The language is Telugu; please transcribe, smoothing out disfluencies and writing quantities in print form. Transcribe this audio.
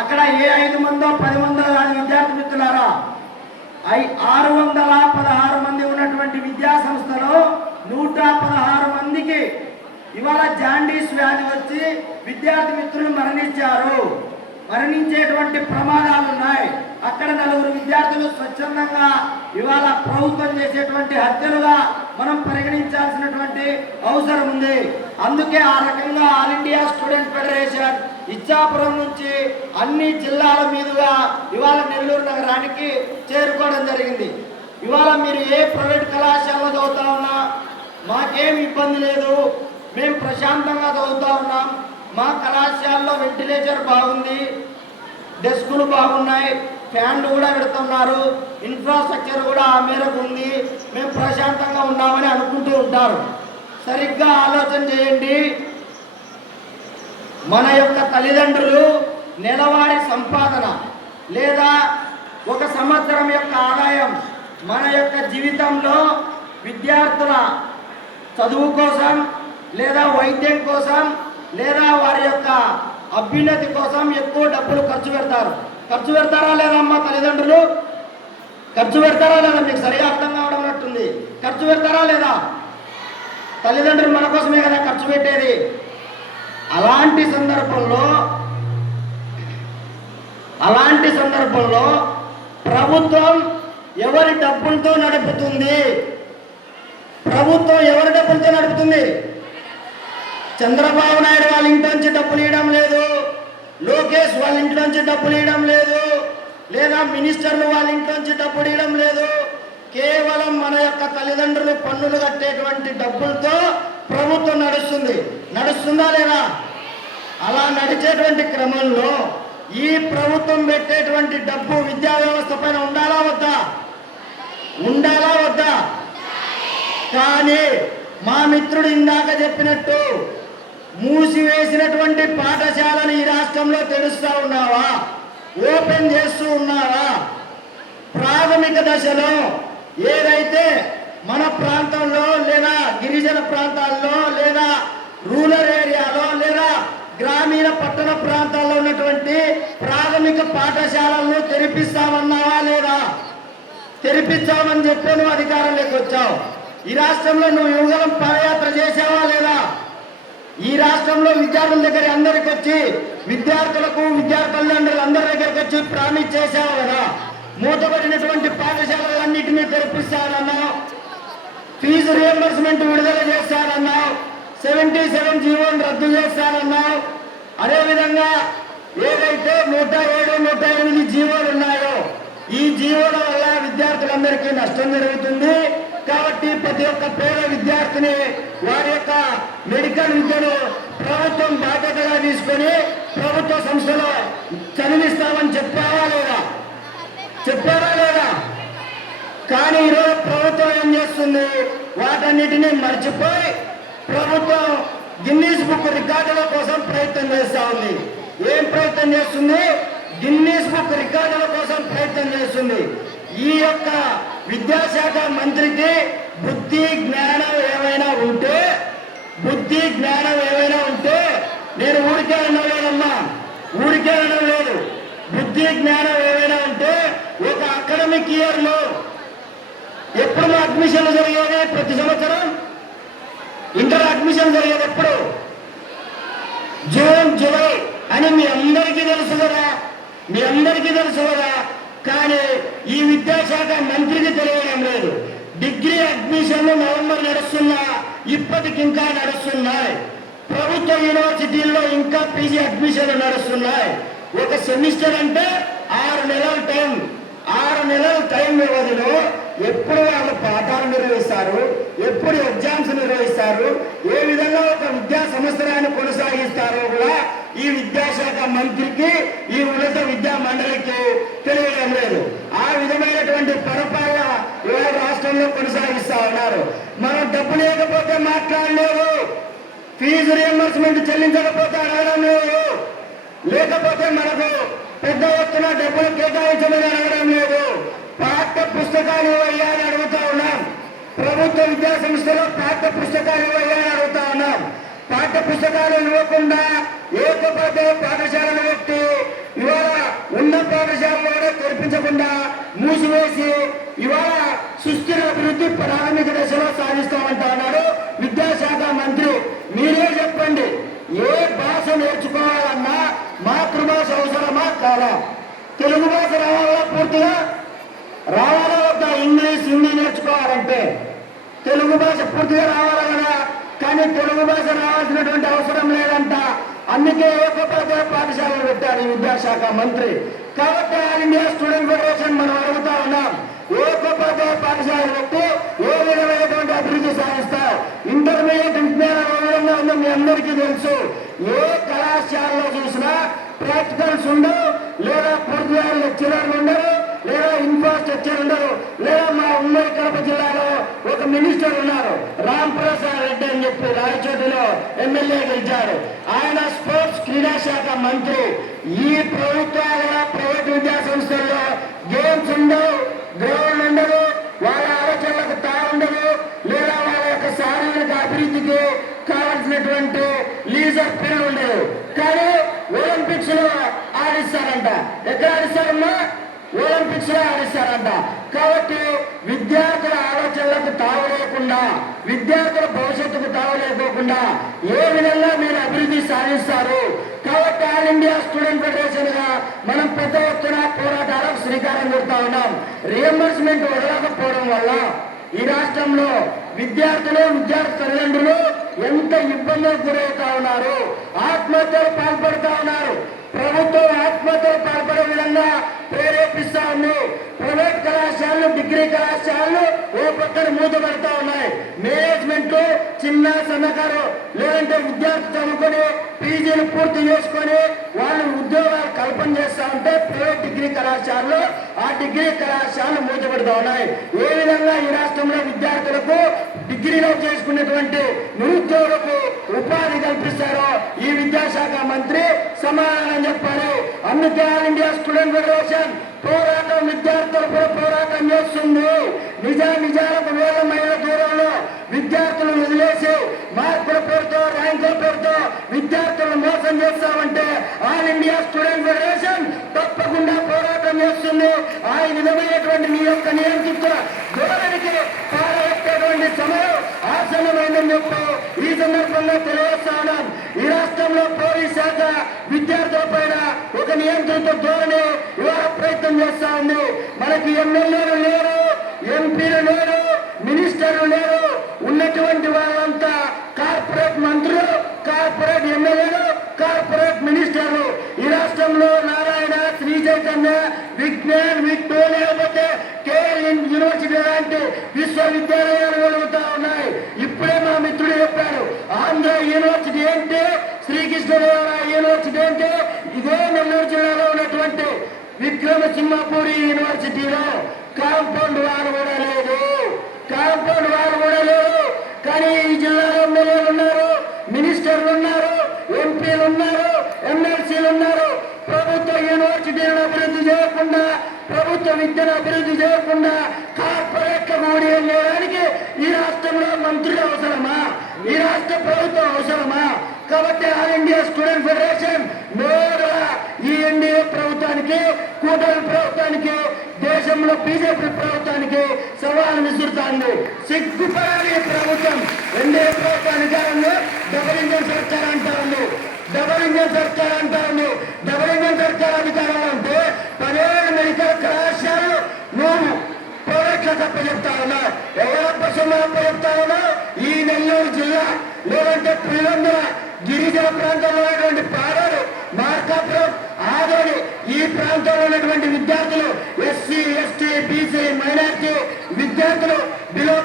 అక్కడ ఏ 5 మందో 10 మందో కాదు విద్యార్థి మిత్రులారా, 616 మంది ఉన్నటువంటి విద్యా సంస్థలో 116 మందికి ఇవాళ జాండీస్ వ్యాధి వచ్చి విద్యార్థి మిత్రులు మరణించారు. మరణించేటువంటి ప్రమాదాలు ఉన్నాయి. అక్కడ 4 విద్యార్థులు స్వచ్ఛందంగా ఇవాళ ప్రభుత్వం చేసేటువంటి హత్యలుగా మనం పరిగణించాల్సినటువంటి అవసరం ఉంది. అందుకే ఆ రకంగా all India student federation Ichchapuram నుంచి అన్ని జిల్లాల మీదుగా ఇవాళ నెల్లూరు నగరానికి చేరుకోవడం జరిగింది. ఇవాళ మీరు ఏ ప్రైవేట్ కళాశాలలో చదువుతా ఉన్నా మాకేం ఇబ్బంది లేదు, మేము ప్రశాంతంగా చదువుతా ఉన్నాం. మా కళాశాలలో వెంటిలేటర్ బాగుంది, డెస్కులు బాగున్నాయి, ఫ్యాన్లు కూడా పెడుతున్నారు, ఇన్ఫ్రాస్ట్రక్చర్ కూడా ఆ మేరకు ఉంది, మేము ప్రశాంతంగా ఉన్నామని అనుకుంటూ ఉంటారు. సరిగ్గా ఆలోచన చేయండి. మన యొక్క తల్లిదండ్రులు నెలవారీ సంపాదన లేదా ఒక సంవత్సరం యొక్క ఆదాయం మన యొక్క జీవితంలో విద్యార్థుల చదువు కోసం లేదా వైద్యం కోసం లేదా వారి యొక్క అభ్యున్నతి కోసం ఎక్కువ డబ్బులు ఖర్చు పెడతారు. ఖర్చు పెడతారా లేదా అమ్మ తల్లిదండ్రులు? ఖర్చు పెడతారా లేదా? మీకు సరిగా అర్థం కావడం ఉన్నట్టుంది. ఖర్చు పెడతారా లేదా? తల్లిదండ్రులు మన కోసమే కదా ఖర్చు పెట్టేది. అలాంటి సందర్భంలో ప్రభుత్వం ఎవరి డబ్బులతో నడుపుతుంది? ప్రభుత్వం ఎవరి డబ్బులతో నడుపుతుంది? చంద్రబాబు నాయుడు వాళ్ళ ఇంటి నుంచి డబ్బులు ఇవ్వడం లేదు, లోకేష్ వాళ్ళ ఇంటి నుంచి డబ్బులు ఇవ్వడం లేదు, లేదా మినిస్టర్లు వాళ్ళ ఇంటి నుంచి డబ్బులు ఇవ్వడం లేదు. కేవలం మన యొక్క తల్లిదండ్రులు పన్నులు కట్టేటువంటి డబ్బులతో ప్రభుత్వం నడుస్తుందా లేదా? అలా నడిచేటువంటి క్రమంలో ఈ ప్రభుత్వం పెట్టేటువంటి డబ్బు విద్యా వ్యవస్థ పైన ఉండాలా వద్దా? కానీ మా మిత్రుడు ఇందాక చెప్పినట్టు మూసివేసినటువంటి పాఠశాలను ఈ రాష్ట్రంలో తెలుస్తా ఉన్నావా? ఓపెన్ చేస్తూ ఉన్నావా? ప్రాథమిక దశలో ఏదైతే మన ప్రాంతంలో లేదా గిరిజన ప్రాంతాల్లో లేదా రూరల్ ఏరియాలో లేదా గ్రామీణ పట్టణ ప్రాంతాల్లో ఉన్నటువంటి ప్రాథమిక పాఠశాలలను తెరిపిస్తామన్నావా లేదా? తెరిపించామని చెప్పి నువ్వు అధికారంలోకి వచ్చావు. ఈ రాష్ట్రంలో నువ్వు యువగలం పాదయాత్ర చేసావా లేదా? ఈ రాష్ట్రంలో విద్యార్థుల దగ్గర అందరికి వచ్చి విద్యార్థులకు తల్లిదండ్రులు అందరి దగ్గరికి వచ్చి ప్రామిస్ చేసావు కదా. మూతపడినటువంటి పాఠశాలలన్నింటినీ తెరిపిస్తానన్నావు, ఫీజు రియంబర్స్మెంట్ విడుదల చేస్తానన్నావు, 77 జీవోను రద్దు చేస్తానన్నావు. అదేవిధంగా ఏదైతే 107, 108 జీవోలు ఉన్నాయో ఈ జీవోల వల్ల విద్యార్థులందరికీ నష్టం జరుగుతుంది. కాబట్టి ప్రతి ఒక్క పేద విద్యార్థిని వారి యొక్క మెడికల్ విద్యను ప్రభుత్వం బాధ్యతగా తీసుకొని ప్రభుత్వ సంస్థలో చదివిస్తామని చెప్పారా లేదా? కానీ ఈరోజు ప్రభుత్వం ఏం చేస్తుంది? వాటన్నిటినీ మర్చిపోయి ప్రభుత్వం గిన్నీస్ బుక్ రికార్డుల కోసం ప్రయత్నం చేస్తా ఉంది. ఏం ప్రయత్నం చేస్తుంది? గిన్నీస్ బుక్ రికార్డుల కోసం ప్రయత్నం చేస్తుంది. ఈ యొక్క విద్యాశాఖ మంత్రికి బుద్ధి జ్ఞానం ఏమైనా ఉంటే నేను ఊరికే అనలేదమ్మా, బుద్ధి జ్ఞానం ఏమైనా ఉంటే ఒక అకాడమిక్ ఇయర్లో ఎప్పుడు అడ్మిషన్లు జరిగేది? ప్రతి సంవత్సరం ఇంటర్ అడ్మిషన్ జరిగేది ఎప్పుడు? జూన్, జూలై అని మీ అందరికీ తెలుసు కదా. కానీ ఈ విద్యాశాఖ మంత్రికి తెలియడం లేదు. డిగ్రీ అడ్మిషన్లు నవంబర్ నడుస్తున్నా ఇప్పటికింకా నడుస్తున్నాయి. ప్రభుత్వ యూనివర్సిటీల్లో ఇంకా పీజీ అడ్మిషన్లు నడుస్తున్నాయి. ఒక సెమిస్టర్ అంటే 6 నెలల టైం వ్యవధిలో ఎప్పుడు వాళ్ళు పాఠాలు నిర్వహిస్తారు, ఎప్పుడు ఎగ్జామ్స్ నిర్వహిస్తారు, ఏ విధంగా ఒక విద్యా సంవత్సరాన్ని కొనసాగిస్తారో కూడా ఈ విద్యాశాఖ మంత్రికి ఈ ఉన్నత విద్యా మండలికి తెలియడం లేదు. ఆ విధమైనటువంటి పరిపాలన ఇవాళ రాష్ట్రంలో కొనసాగిస్తా ఉన్నారు. మనం డబ్బు లేకపోతే మాట్లాడలేవు, ఫీజు రియంబర్స్మెంట్ చెల్లించకపోతే అడగడం లేదు, లేకపోతే మనకు పెద్ద ఎత్తున డబ్బులు కేటాయించమని అడగడం లేదు. పాఠ్య పుస్తకాలు ఇవ్వయ్యా అని అడుగుతా ఉన్నాం. ప్రభుత్వ విద్యా సంస్థలో పాఠ్య పుస్తకాలు ఇవ్వయ్యా అని అడుగుతా ఉన్నాం. పాఠ్య పుస్తకాలు ఇవ్వకుండా ఏకోపాధ్యాయ పాఠశాలను పెట్టి ఇవాళ చేయకుండా మూసివేసి ఇవాళ సుస్థిర అభివృద్ధి ప్రాథమిక దశలో సాధిస్తామంటా ఉన్నాడు విద్యాశాఖ మంత్రి. మీరే చెప్పండి, ఏ భాష నేర్చుకోవాలన్నా మాతృభాష అవసరమా కాదా? తెలుగు భాష రావాలా, పూర్తిగా రావాలా వద్దా? ఇంగ్లీష్ హిందీ నేర్చుకోవాలంటే తెలుగు భాష పూర్తిగా రావాలా కదా? కానీ తెలుగు భాష రావాల్సినటువంటి అవసరం లేదంట. అందుకే ఏకోపాధ్యాయ పాఠశాలలు పెట్టారు ఈ విద్యాశాఖ మంత్రి. కాబట్టి ఆల్ ఇండియా స్టూడెంట్ ఫెడరేషన్ మనం అడుగుతా ఉన్నాం, ఏకోపాధ్యాయ పాఠశాలలు పెట్టి ఏ విధమైనటువంటి అభివృద్ధి సాధిస్తారు? ఇంటర్మీడియట్ విజ్ఞానం ఏ విధంగా ఉందో మీ అందరికీ తెలుసు. ఏ కళాశాలలో చూసినా ప్రాక్టికల్స్ ఉండవు, లేదా పూర్తిగా లెక్చరర్లు ఉండరు, లేదా ఇన్ఫ్రాస్ట్రక్చర్ ఉండరు. లేదా మా ఉమ్మడి కడప జిల్లాలో ఒక మినిస్టర్ ఉన్నారు, రామ్ ప్రసాద్ రెడ్డి అని చెప్పి రాయచోటిలో ఎమ్మెల్యే గెలిచారు. ఆయన స్పోర్ట్స్ క్రీడా శాఖ మంత్రి. ఈ ప్రభుత్వాల ప్రైవేట్ విద్యా సంస్థల్లో గేమ్స్ ఉండవు, గ్రౌండ్ ఉండదు, వాళ్ళ ఆలోచనలకు తాగుండదు, లేదా వాళ్ళ యొక్క శారీరక అభివృద్ధికి కావాల్సినటువంటి లీజర్ పీరియడ్ ఉండదు. కానీ ఒలింపిక్స్ లో ఆడిస్తారంట. ఎక్కడ ఆడిస్తారమ్మా? ఒలింపిక్స్ లో ఆడిస్తారంట. కాబట్టి విద్యార్థుల ఆలోచనలకు తావలేకుండా, విద్యార్థుల భవిష్యత్తుకు తావలేకోకుండా ఏ విధంగా మీరు అభివృద్ధి సాధిస్తారు? కాబట్టి ఆల్ ఇండియా స్టూడెంట్ ఫెడరేషన్ గా మనం పెద్ద ఎత్తున పోరాటాలకు శ్రీకారం చుడతా ఉన్నాం. రియంబర్స్మెంట్ వదలకపోవడం వల్ల ఈ రాష్ట్రంలో విద్యార్థులు, విద్యార్థి తల్లిదండ్రులు ఎంత ఇబ్బందులకు గురవుతా ఉన్నారు, ఆత్మహత్యలు పాల్పడుతూ ఉన్నారు. ప్రభుత్వం ఆత్మహత్యలు పాల్పడే విధంగా ప్రేరేపిస్తా ఉంది. ప్రైవేట్ కళాశాలలు, డిగ్రీ కళాశాలలు ఓ పక్కన మూతపడతా ఉన్నాయి. మేనేజ్మెంట్ చిన్న సన్నకారు లేదంటే విద్యార్థి చదువుకొని పీజీలు పూర్తి చేసుకొని వాళ్ళు ఉద్యోగాలు కల్పన చేస్తా ఉంటే ప్రైవేట్ డిగ్రీ కళాశాలలు, ఆ డిగ్రీ కళాశాలలు మూతపడుతూ ఉన్నాయి. ఏ విధంగా ఈ రాష్ట్రంలో విద్యార్థులకు డిగ్రీలో చేసుకున్నటువంటి నిరుద్యోగులకు ఉపాధి కల్పిస్తారో ఈ విద్యాశాఖ మంత్రి సమాధానం చెప్పాలి. అందుకే ఆల్ ఇండియా స్టూడెంట్ ఫెడరేషన్ పోరాటం, విద్యార్థులపై పోరాటం చేస్తుంది. నిజాలకు వేల మైళ్ళ దూరంలో విద్యార్థులు వదిలేసి మార్కుల పేరుతో, ర్యాంకుల పేరుతో విద్యార్థులను మోసం చేస్తామంటే ఆల్ ఇండియా స్టూడెంట్ ఫెడరేషన్ తప్పకుండా పోరాటం చేస్తుంది. ఆ విధమైనటువంటి మీ యొక్క నియంత్రిత ధోరణికి పాల్గొట్టేటువంటి సమయం ఆసన్నమైందని చెప్పి ఈ సందర్భంగా తెలియజేస్తా ఉన్నాం. ఈ రాష్ట్రంలో పోలీస్ శాఖ విద్యార్థుల పైన ఒక నియంత్రిత ధోరణి ఇవాళ ప్రయత్నం చేస్తా ఉంది. మనకి ఎమ్మెల్యేలు లేరు, ఎంపీలు లేరు, మినిస్టర్లు లేరు. ఉన్నటువంటి వాళ్ళంతా కార్పొరేట్ మంత్రులు, కార్పొరేట్ ఎమ్మెల్యేలు, కార్పొరేట్ మినిస్టర్లు. ఈ రాష్ట్రంలో నారాయణ, శ్రీ చైతన్య, విజ్ఞాన్, విట్టు లేకపోతే కేఎల్ యూనివర్సిటీ లాంటి విశ్వవిద్యాలయాలు వెలుగుతా ఉన్నాయి. ఇప్పుడే మా మిత్రుడు చెప్పారు, ఆంధ్ర యూనివర్సిటీ ఏంటి, శ్రీకృష్ణదేవరాయ యూనివర్సిటీ ఏంటి, ఇదే నెల్లూరు జిల్లాలో ఉన్నటువంటి విక్రమసింహపురి యూనివర్సిటీలో కాంపౌండ్ వాల్ కూడా లేదు, కాంపౌండ్ వాల్ కూడా లేదు. కానీ ఈ జిల్లాలో ఎమ్మెల్యేలు ఉన్నారు, మినిస్టర్లు ఉన్నారు, ఎంపీలు ఉన్నారు, ఎమ్మెల్సీలు ఉన్నారు. ప్రభుత్వ యూనివర్సిటీలను అభివృద్ధి చేయకుండా, ప్రభుత్వ విద్యను అభివృద్ధి చేయకుండా కార్పొరేట్లకు ఊడియం చేయడానికి ఈ రాష్ట్రంలో మంత్రులు అవసరమా? ఈ రాష్ట్ర ప్రభుత్వం అవసరమా? కాబట్టి ఆల్ ఇండియా స్టూడెంట్ ఫెడరేషన్ నేరుగా ఈ ఎన్డీఏ ప్రభుత్వానికి, కూటమి ప్రభుత్వానికి, దేశంలో బీజేపీ ప్రభుత్వానికి సవాలు విసురుతోంది. సిగ్గుపడాలి ప్రభుత్వం. ఎన్డీఏ ప్రభుత్వానికి డబుల్ ఇంజన్ సర్కార్ అంటా ఉంది, డబుల్ ఇంజన్ సర్కార్ అంటా ఉంది. డబుల్ ఇంజన్ సర్కార్ అధికారంలో ఉంటే 17 మెడికల్ కళాశాలలు నువ్వు ప్రైవేట్లకు అప్పచెప్తా ఉన్నావు. ఎవరప్ప సొమ్ము చెప్తా ఉన్నావు? ఈ నెల్లూరు జిల్లా లేదంటే పులివెందుల గిరిజన ప్రాంతంలో ఉన్నటువంటి పాడేరు, మార్కాపురం, ఆదోని ఈ ప్రాంతంలో ఉన్నటువంటి విద్యార్థులు, ఎస్సీ, ఎస్టీ, బీసీ, మైనార్టీ విద్యార్థులు బిలో